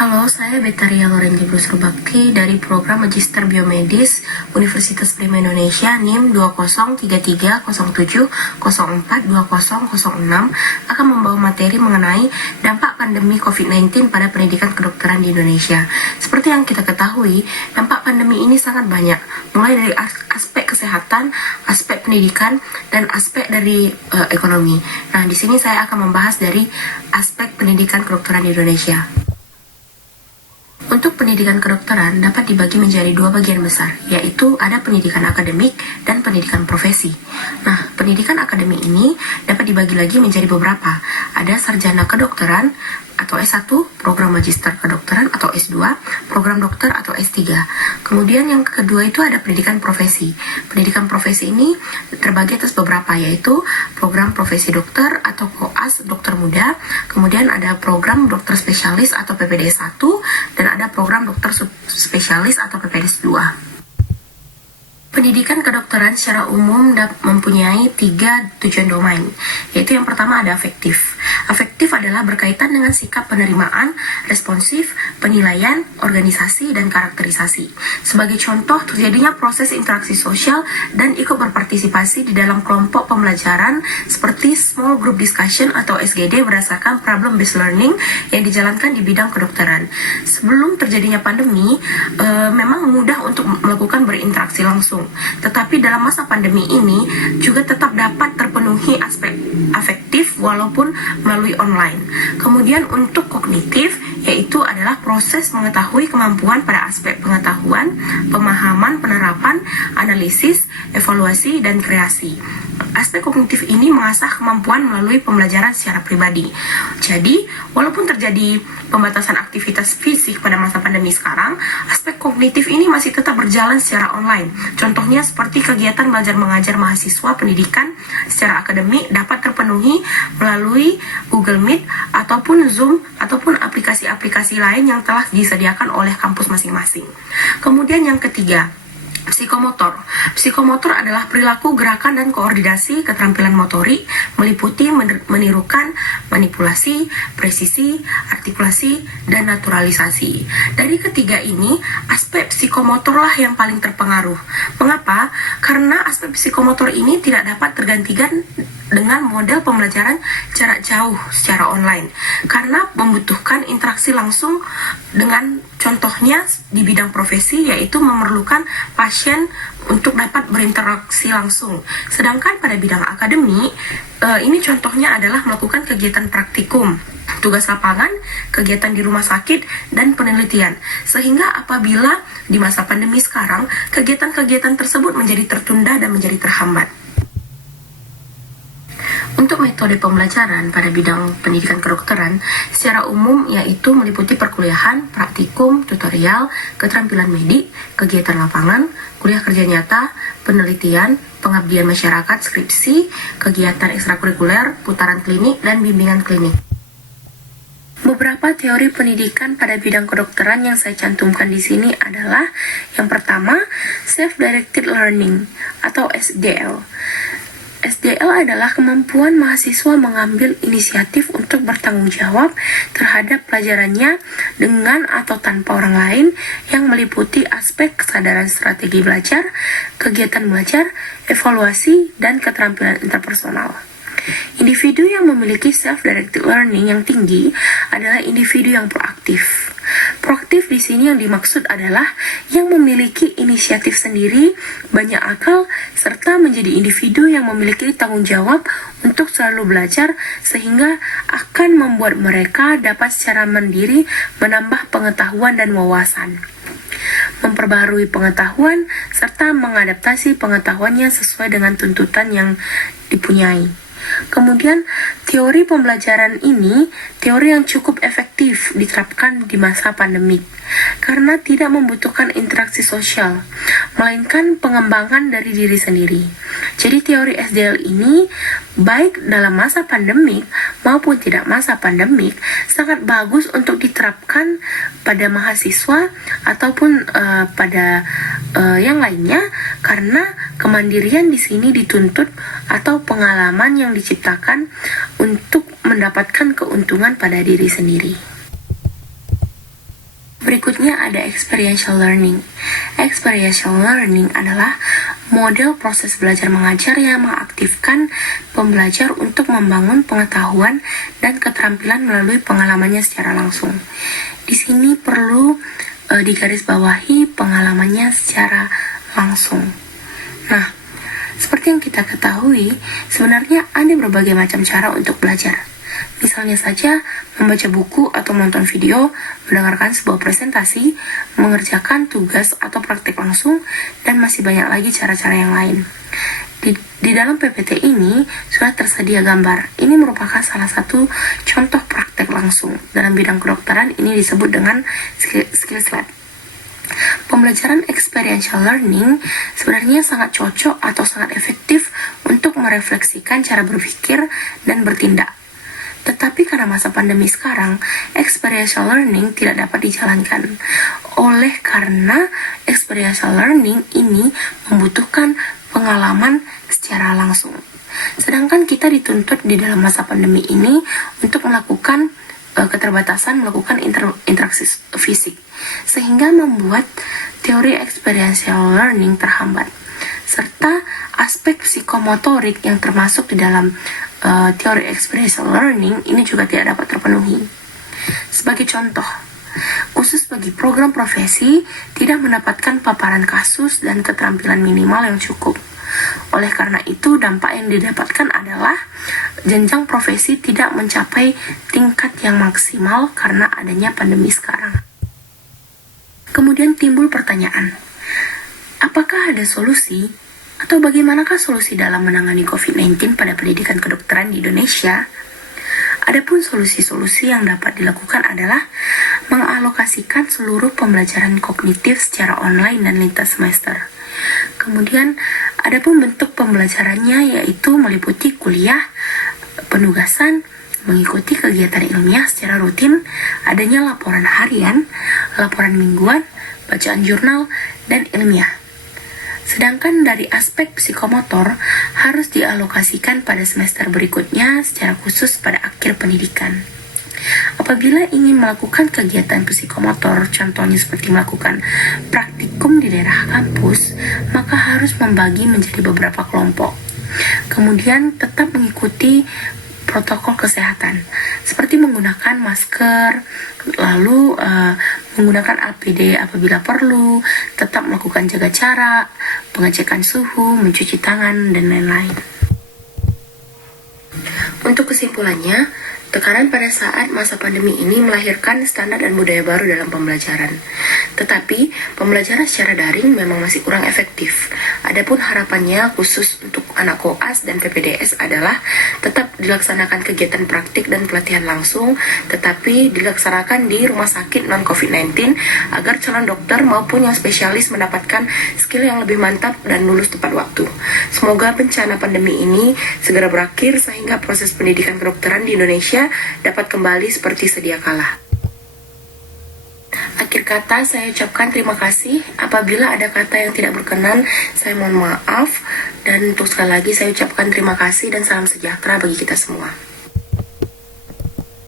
Halo, saya Betaria Lorenzi Bakti dari program Magister Biomedis Universitas Prima Indonesia NIM 203307042006 akan membawa materi mengenai dampak pandemi COVID-19 pada pendidikan kedokteran di Indonesia. Seperti yang kita ketahui, dampak pandemi ini sangat banyak, mulai dari aspek kesehatan, aspek pendidikan, dan aspek dari ekonomi. Nah, di sini saya akan membahas dari aspek pendidikan kedokteran di Indonesia. Untuk pendidikan kedokteran dapat dibagi menjadi dua bagian besar, yaitu ada pendidikan akademik dan pendidikan profesi. Nah, pendidikan akademik ini dapat dibagi lagi menjadi beberapa. Ada sarjana kedokteran atau S1, program magister kedokteran atau S2, program dokter atau S3. Kemudian yang kedua itu ada pendidikan profesi. Pendidikan profesi ini terbagi atas beberapa, yaitu program profesi dokter atau koas dokter muda, kemudian ada program dokter spesialis atau PPDS 1, dan ada program dokter spesialis atau PPDS 2. Pendidikan kedokteran secara umum mempunyai 3 tujuan domain, yaitu yang pertama ada afektif. Afektif adalah berkaitan dengan sikap penerimaan, responsif, penilaian, organisasi, dan karakterisasi. Sebagai contoh, terjadinya proses interaksi sosial dan ikut berpartisipasi di dalam kelompok pembelajaran seperti small group discussion atau SGD berdasarkan problem based learning yang dijalankan di bidang kedokteran. Sebelum terjadinya pandemi, memang mudah untuk melakukan berinteraksi langsung. Tetapi dalam masa pandemi ini juga tetap dapat terpenuhi aspek afektif walaupun melalui online. Kemudian untuk kognitif, yaitu adalah proses mengetahui kemampuan pada aspek pengetahuan, pemahaman, penerapan, analisis, evaluasi, dan kreasi. Aspek kognitif ini mengasah kemampuan melalui pembelajaran secara pribadi. Jadi, walaupun terjadi pembatasan aktivitas fisik pada masa pandemi sekarang, aspek kognitif ini masih tetap berjalan secara online. Contohnya seperti kegiatan belajar mengajar mahasiswa pendidikan secara akademik dapat terpenuhi melalui Google Meet ataupun Zoom ataupun aplikasi-aplikasi lain yang telah disediakan oleh kampus masing-masing. Kemudian yang ketiga, psikomotor. Psikomotor adalah perilaku, gerakan, dan koordinasi keterampilan motorik, meliputi menirukan, manipulasi, presisi, artikulasi, dan naturalisasi. Dari ketiga ini, aspek psikomotorlah yang paling terpengaruh. Mengapa? Karena aspek psikomotor ini tidak dapat tergantikan dengan model pembelajaran jarak jauh secara online, karena membutuhkan interaksi langsung dengan, contohnya di bidang profesi, yaitu memerlukan pasien untuk dapat berinteraksi langsung. Sedangkan pada bidang akademik, ini contohnya adalah melakukan kegiatan praktikum, tugas lapangan, kegiatan di rumah sakit, dan penelitian. Sehingga apabila di masa pandemi sekarang, kegiatan-kegiatan tersebut menjadi tertunda dan menjadi terhambat. Untuk metode pembelajaran pada bidang pendidikan kedokteran secara umum yaitu meliputi perkuliahan, praktikum, tutorial, keterampilan medik, kegiatan lapangan, kuliah kerja nyata, penelitian, pengabdian masyarakat, skripsi, kegiatan ekstrakurikuler, putaran klinik, dan bimbingan klinik. Beberapa teori pendidikan pada bidang kedokteran yang saya cantumkan di sini adalah yang pertama, self-directed learning atau SDL. SDL adalah kemampuan mahasiswa mengambil inisiatif untuk bertanggung jawab terhadap pelajarannya dengan atau tanpa orang lain, yang meliputi aspek kesadaran strategi belajar, kegiatan belajar, evaluasi, dan keterampilan interpersonal. Individu yang memiliki self-directed learning yang tinggi adalah individu yang proaktif. Proaktif di sini yang dimaksud adalah yang memiliki inisiatif sendiri, banyak akal, serta menjadi individu yang memiliki tanggung jawab untuk selalu belajar, sehingga akan membuat mereka dapat secara mandiri menambah pengetahuan dan wawasan, memperbarui pengetahuan, serta mengadaptasi pengetahuannya sesuai dengan tuntutan yang dipunyai. Kemudian, teori pembelajaran ini teori yang cukup efektif diterapkan di masa pandemik karena tidak membutuhkan interaksi sosial, melainkan pengembangan dari diri sendiri. Jadi teori SDL ini baik dalam masa pandemik maupun tidak masa pandemik sangat bagus untuk diterapkan pada mahasiswa ataupun pada yang lainnya, karena kemandirian di sini dituntut atau pengalaman yang diciptakan untuk mendapatkan keuntungan pada diri sendiri. Berikutnya ada experiential learning. Experiential learning adalah model proses belajar mengajar yang mengaktifkan pembelajar untuk membangun pengetahuan dan keterampilan melalui pengalamannya secara langsung. Di sini perlu digarisbawahi pengalamannya secara langsung. Nah, seperti yang kita ketahui, sebenarnya ada berbagai macam cara untuk belajar. Misalnya saja, membaca buku atau menonton video, mendengarkan sebuah presentasi, mengerjakan tugas atau praktik langsung, dan masih banyak lagi cara-cara yang lain. Di dalam PPT ini sudah tersedia gambar. Ini merupakan salah satu contoh praktek langsung. Dalam bidang kedokteran ini disebut dengan skills lab. Pembelajaran experiential learning sebenarnya sangat cocok atau sangat efektif untuk merefleksikan cara berpikir dan bertindak. Tetapi karena masa pandemi sekarang, experiential learning tidak dapat dijalankan. Oleh karena experiential learning ini membutuhkan pengalaman secara langsung. Sedangkan kita dituntut di dalam masa pandemi ini untuk melakukan keterbatasan melakukan interaksi fisik, sehingga membuat teori experiential learning terhambat. Serta aspek psikomotorik yang termasuk di dalam teori experiential learning ini juga tidak dapat terpenuhi. Sebagai contoh, khusus bagi program profesi tidak mendapatkan paparan kasus dan keterampilan minimal yang cukup. Oleh karena itu, dampak yang didapatkan adalah jenjang profesi tidak mencapai tingkat yang maksimal karena adanya pandemi sekarang. Kemudian timbul pertanyaan, apakah ada solusi atau bagaimanakah solusi dalam menangani COVID-19 pada pendidikan kedokteran di Indonesia? Adapun solusi-solusi yang dapat dilakukan adalah mengalokasikan seluruh pembelajaran kognitif secara online dan lintas semester. Kemudian, adapun bentuk pembelajarannya yaitu meliputi kuliah, penugasan, mengikuti kegiatan ilmiah secara rutin, adanya laporan harian, laporan mingguan, bacaan jurnal, dan ilmiah. Sedangkan dari aspek psikomotor harus dialokasikan pada semester berikutnya secara khusus pada akhir pendidikan. Apabila ingin melakukan kegiatan psikomotor, contohnya seperti melakukan praktikum di daerah kampus, maka harus membagi menjadi beberapa kelompok. Kemudian tetap mengikuti protokol kesehatan, seperti menggunakan masker, lalu menggunakan APD apabila perlu, tetap melakukan jaga jarak, pengecekan suhu, mencuci tangan, dan lain-lain. Untuk kesimpulannya, tekanan pada saat masa pandemi ini melahirkan standar dan budaya baru dalam pembelajaran. Tetapi, pembelajaran secara daring memang masih kurang efektif. Adapun harapannya khusus untuk anak koas dan PPDS adalah tetap dilaksanakan kegiatan praktik dan pelatihan langsung, tetapi dilaksanakan di rumah sakit non-COVID-19 agar calon dokter maupun yang spesialis mendapatkan skill yang lebih mantap dan lulus tepat waktu. Semoga bencana pandemi ini segera berakhir sehingga proses pendidikan kedokteran di Indonesia dapat kembali seperti sedia kala. Akhir kata, saya ucapkan terima kasih. Apabila ada kata yang tidak berkenan, saya mohon maaf. Dan untuk sekali lagi, saya ucapkan terima kasih dan salam sejahtera bagi kita semua.